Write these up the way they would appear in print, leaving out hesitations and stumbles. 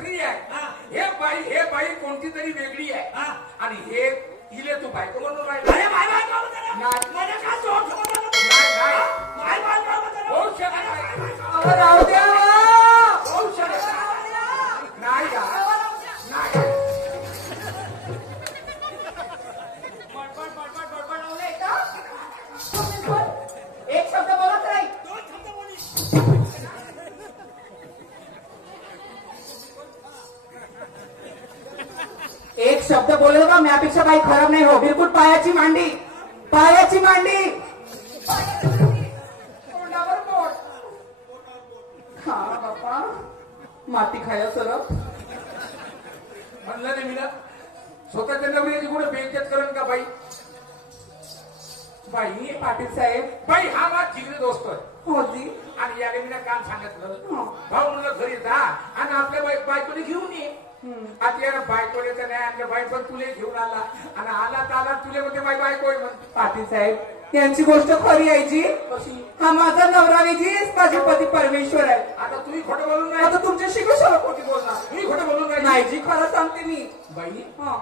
दुसरी आहे. हे बाई कोणती तरी वेगळी आहे आणि हे इले तू बायको म्हणून राहिला. अरे माय बायको म्हणतो मला काय जोड म्हणतो माय बायको म्हणतो होऊ शकत राहू द्या होऊ शकत नाही का नाही. एक शब्द बोलत नाही. दोन शब्द बोली. एक शब्द बोललो का म्यापेक्षा काही खराब नाही हो. बिलकुल पायाची मांडी पायाची मांडी तोंडावर बोट. हा बाप्पा माती खाया सरप म्हणलं नाही मी ना स्वतःच्या नवऱ्याची कुठे बेइज्जत करण का बाई. बाई पाटील साहेब बाई हा माझा जिगरी दोस्त आहे. हो जी. आणि याने मी काम सांगितलं भाऊ म्हणलं घरी जा आणि आपल्या बायकोने घेऊन ये. आता यानं बायकोले तर नाही आणलं बाई पण तुले घेऊन आला आणि आला तर आला तुले म्हणते बाई बायको आहे म्हणते. पाटील साहेब यांची गोष्ट खरी आहे जी. कशी हा माझा नवरा नाही जी माझे पती परमेश्वर आहे. आता तुम्ही खोटं बोलून नाही. आता तुमच्याशी कशाला खोटी बोलणार. तुम्ही खोटं बोलून नाही जी खरं सांगते मी. बाई हा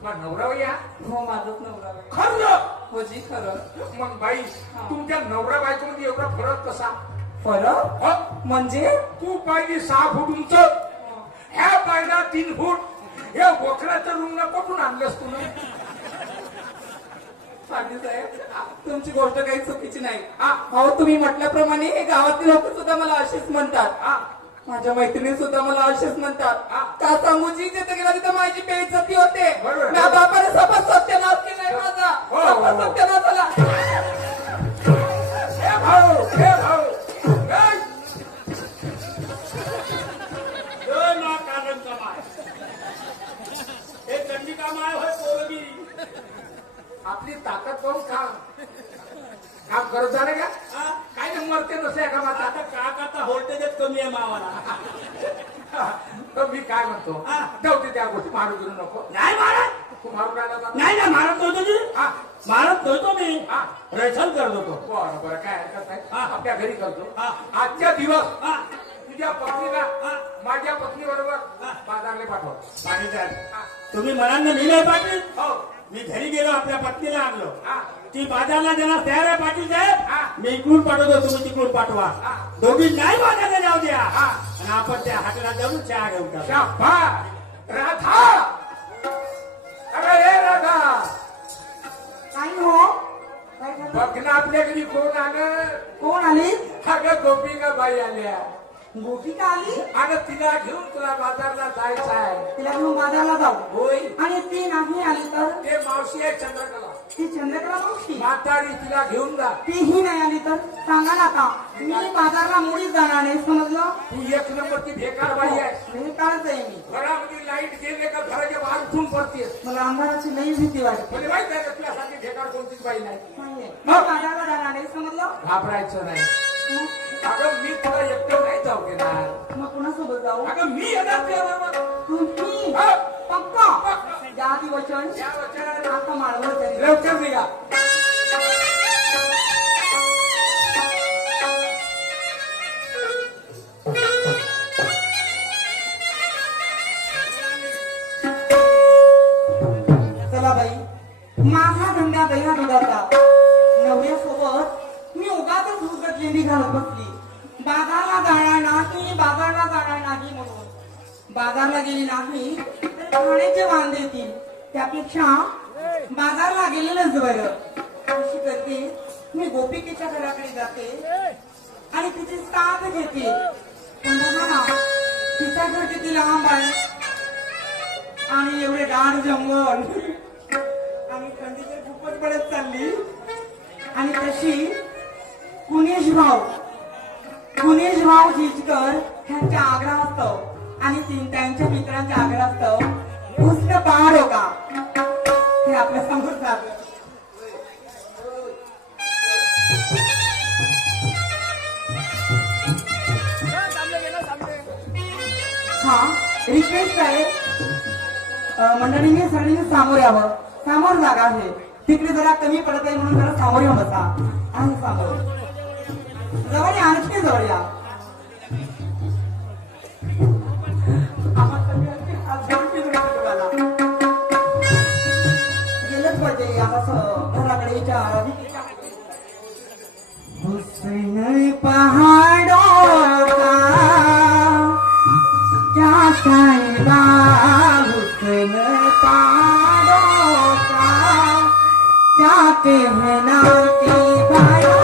तुला नवरा या हो माझाच नवरा आहे. खरं हो जी खरं. मग बाई तुमच्या नवरा बायको मध्ये एवढा फरक कसा. फरक हो म्हणजे तू पाहिली 6 फूट उंच ह्या पाहिला 3 फूट. हे बोकड्याचं रुंग कुठून आणलंस तू. पाटील साहेब तुमची गोष्ट काही चुकीची नाही. अहो तुम्ही म्हटल्याप्रमाणे हे गावातील लोक सुद्धा मला असेच म्हणतात. माझ्या मैत्रिणी सुद्धा मला असेच म्हणतात. का सांगू जी जिथे गेला तिथे माझी बेइज्जती होते. माझ्या बापाने सपा सत्यानाश केलाय माझा. सपा सत्यानाश झाला. हे भाऊ हे भाऊ कारण कमाय हे चंडी कामाय होय पोरगी. आपली ताकद पाहून काम करत जाणे का काय नाही मरते नसे का माझा. आता का करता व्होल्टेजच कमी आहे मावाला. तर मी काय म्हणतो जाऊ त्या गोष्टी मारू देऊ नको. नाही मारत तू मारून राहिला नाही ना मारत नव्हतो मी. मारत नव्हतो मी रचल करत होतो. बरं बरं काय हरकत नाही आपल्या घरी करतो. आजच्या दिवस तुझ्या पत्नीला माझ्या पत्नी बरोबर बाजारला पाठव. पाटील साहेब तुम्ही म्हणाल ना मी नाही पाटील. हो मी घरी गेलो आपल्या पत्नीला आणलो. ती बाजारला देणार तयार आहे पाटील साहेब. मी इकडून पाठवतो तुम्ही तिकडून पाठवा. दोघी नाही बाजारला जाऊ द्या आणि आपण त्या हाताला जाऊन चहा घेऊन टाकू. शाबास राधा. अरे हे राधा काय हो बघ ना आपल्या घरी कोण आलं. कोण आली. अगं गोपिका बाई आल्या. गोपिका आली. अगं तिला घेऊन तुला बाजारला जायचं आहे. तिला घेऊन बाजारला जाऊ. होय आणि ती नाही आली तर ते मावशी आहे चंद्रकला. ती चंद्रकला मावशी म्हातारी तिला घेऊन जा. तीही नाही आली तर सांगा ना का मी बाजारला मुळीच जाणार नाही. समजलं. तू 1 नंबरची बेकार बाई आहे. हे काळच आहे मी. घरामध्ये लाईट गेले का घराच्या बाहेर उठून पडते. मला अंधाराची लई भीती वाटते. म्हणजे माहित आहे का तुझ्यासाठी बेकार कोणतीच बाई नाही. नाहीये. मी बाजारला जाणार नाही. समजलं. घाबरायचं नाही. अगं मी तुला एकटं नाही जाऊ देणार. मग कुणासोबत जाऊ. अगं मी येणार तुझ्याबरोबर. तुम्ही पक्का या ती वचन या वचन आता माळवर लवकर निघा. चला बाई माझा धंदा दह्या दुधाचा. नवऱ्यासोबत मी उगाच उगत लेंडी घालत बसली. बाजारला जाणार नाही बाजारला जाणार नाही म्हणून. बाजारला गेली नाही तर खाण्याचे वांदे येतील. त्यापेक्षा बाजारला गेलेलंच बरं. अशी करते मी गोपिकेच्या घराकडे जाते आणि तिची साथ घेते. तिच्या घर किती लांब आहे आणि एवढे दाट जंगल आणि थंडीचे खूपच पडत चालली. आणि तशी कुणेश भाऊ झिजकर ह्यांच्या आग्रहास्तव आणि त्यांच्या मित्रांच्या आग्रहास्तव पुस्तक पाहणार हो का हे आपल्या समोर झालं. हा रिक्वेस्ट आहे मंडळींनी सगळ्यांनी सामोर यावं. समोर जागा आहे तिकडे जरा कमी पडत आहे म्हणून जरा सामोर येऊन बसा. आणि समोर जवळ या आणखी जवळ या. क्या साहिबा हुस्न पारो का क्या कहना की भाया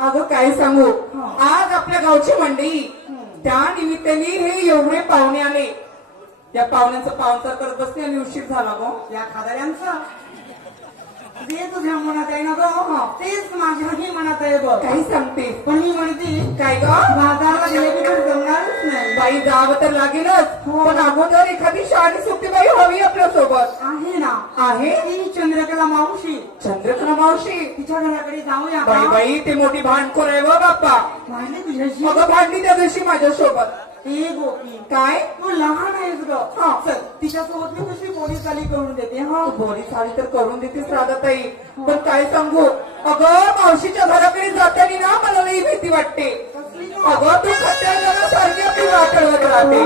अगं काय सांगू, आज आपल्या गावची मंडई त्या निमित्ताने हे एवढे पाहुणे आले. त्या पाहुण्यांचा पाहुणचार करत बसते आणि उशीर झाला गो. या खादाड्यांचं जे तुझ्या मनात आहे ना गो तेच माझ्याही मनात आहे बघ. काही सांगते पण मी म्हणते काय ग, बाजारला गेले की तर जमणारच नाही. बाई जावं तर लागेलच, पण अगोदर एखादी शहाणी सुट्टी बाई हवी आपल्या सोबत. आहे ना, आहे ती चंद्रकला मावशी. चंद्रकला मावशी, तिच्या घराकडे जाऊया बाई बाई ते मोठी भांडखोर आहे व बाप्पा. भांडली तुझ्याशी? मग भांडली त्या दिवशी माझ्यासोबत. ए गोपी, काय तू लहान आहेस ग. चल तिच्यासोबत मी कशी पोलीस चाली करून देते. हा बोली साडी तर करून देतेस राधाताई, पण काय सांगू, अगं मावशीच्या घराकडे जाताना ना मला लई भीती वाटते. अगं तू खट्यासारखी आपली वाटळवत राहते.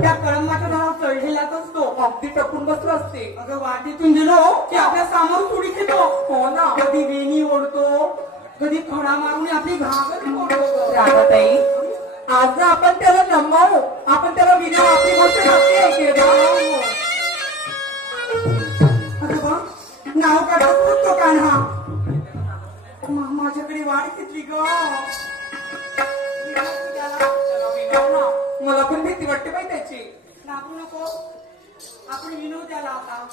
त्या कळंबाच्या घरात चढलेलाच असतो. अगदी टपून बसलो असते. अगं वाटेतून गेलो की आपल्या सामोर थोडी घेतो. हो ना, कधी वेणी ओढतो, कधी खडा मारून आपली घागर ओढतो. राधाताई, आज ना आपण त्याला नमवू, आपण त्याला विना आपली गोष्ट नसते ऐकली का? अगं बा, नाव काढत तो कान्हा माझ्याकडे वाट घेतली ग. आपण विनू त्याला आता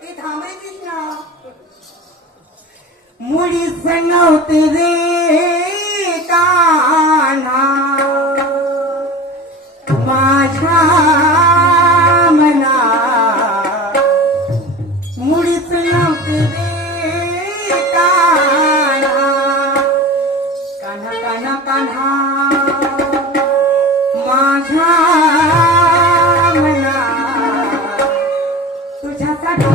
ते थांबे कृष्णा मुळीच नव्हते रे कान्हा माझ्या मना मुळीच नव्हते रे कान्हा कान्हा कान्हा कान्हा माझ्या मना तुझ्यासाठी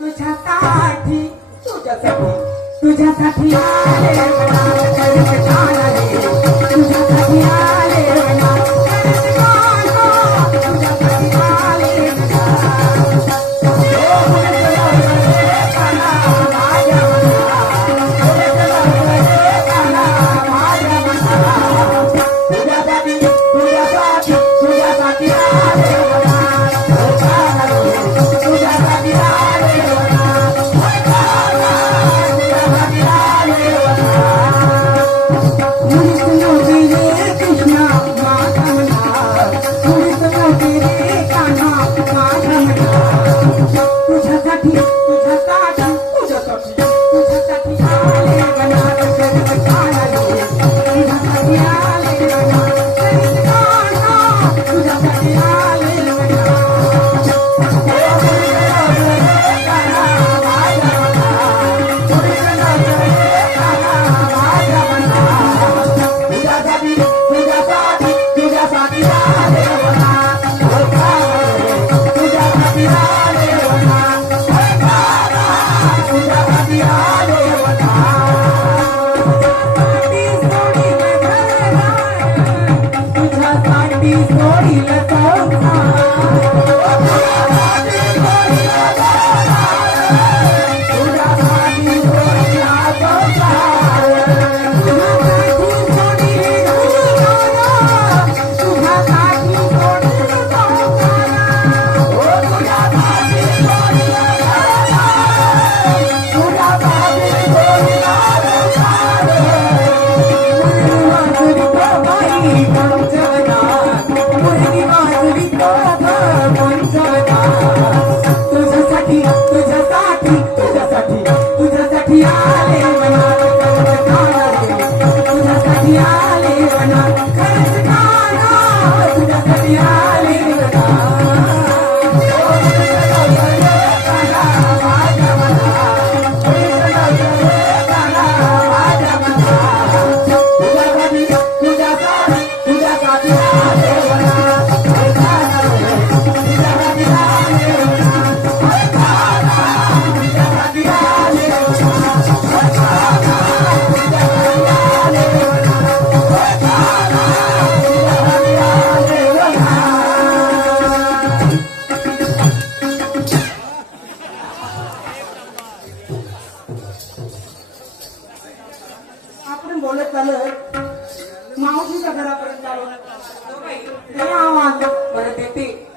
तुझ्यासाठी तुझ्यासाठी तुझ्यासाठी आले मना तुझ्यासाठी आले मना तुझ्यासाठी आले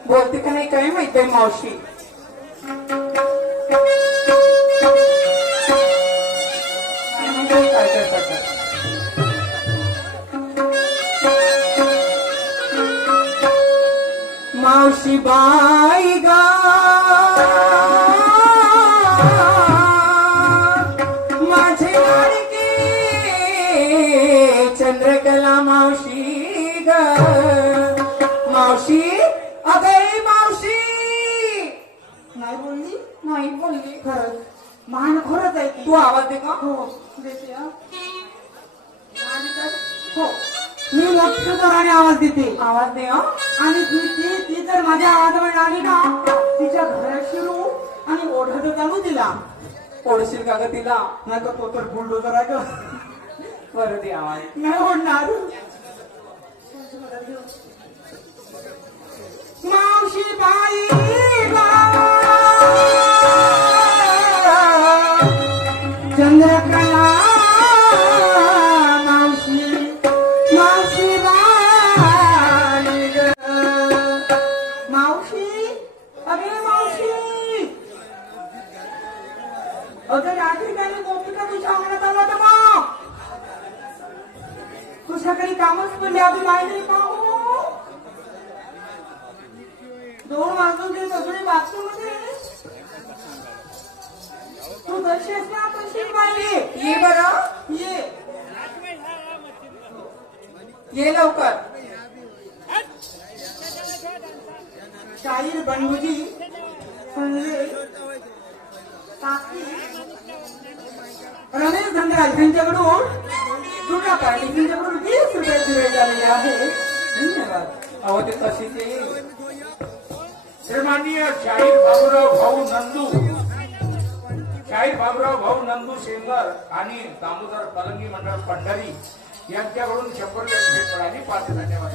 बोलते का नाही काय माहित आहे मावशी मावशी बाई गा माझे लाडके चंद्रकला मावशी ग मावशी अगं मावशी नाही बोलली नाही बोलली खरंच मान खरंच आहे तू आवाज दे का हो देते हो मी मोठ्या जोराने आवाज देते आवाज दे आणि ती जर माझ्या आवाजावर आली ना तिच्या घरात शिरू आणि ओढत चालू तिला ओढशील का ग तिला नाही तर तो तर बुलडोजर आहे ग बरं दे आवाज नाही ओढणार मावशी बाई चंद्रकला मावशी मावशी बाई मावशी अगे मावशी अगं रात्री काही गोपिका तुझ्या अंगणात आला तर मग तुझ्याकडे कामच पडले अजून माहिती का 2 वाजून ते सगळे बाथरूममध्ये तू दर्शेस ना पण पाहिजे ये बरं, ये लवकर. शाहीर बंडूजी संजय काकी रमेश धनराज यांच्याकडून दुर्गा पाटील यांच्याकडून 20 रुपये दिले झालेले आहे. धन्यवाद. अहो ते तशीच येईल. श्रीमाननीय शाहीर बाबूराव भाऊ नंदू शेंगर आणि दामोदर पलंगी मंडळ पंढरी यांच्याकडून 100 रुपये आणि 5 धन्यवाद.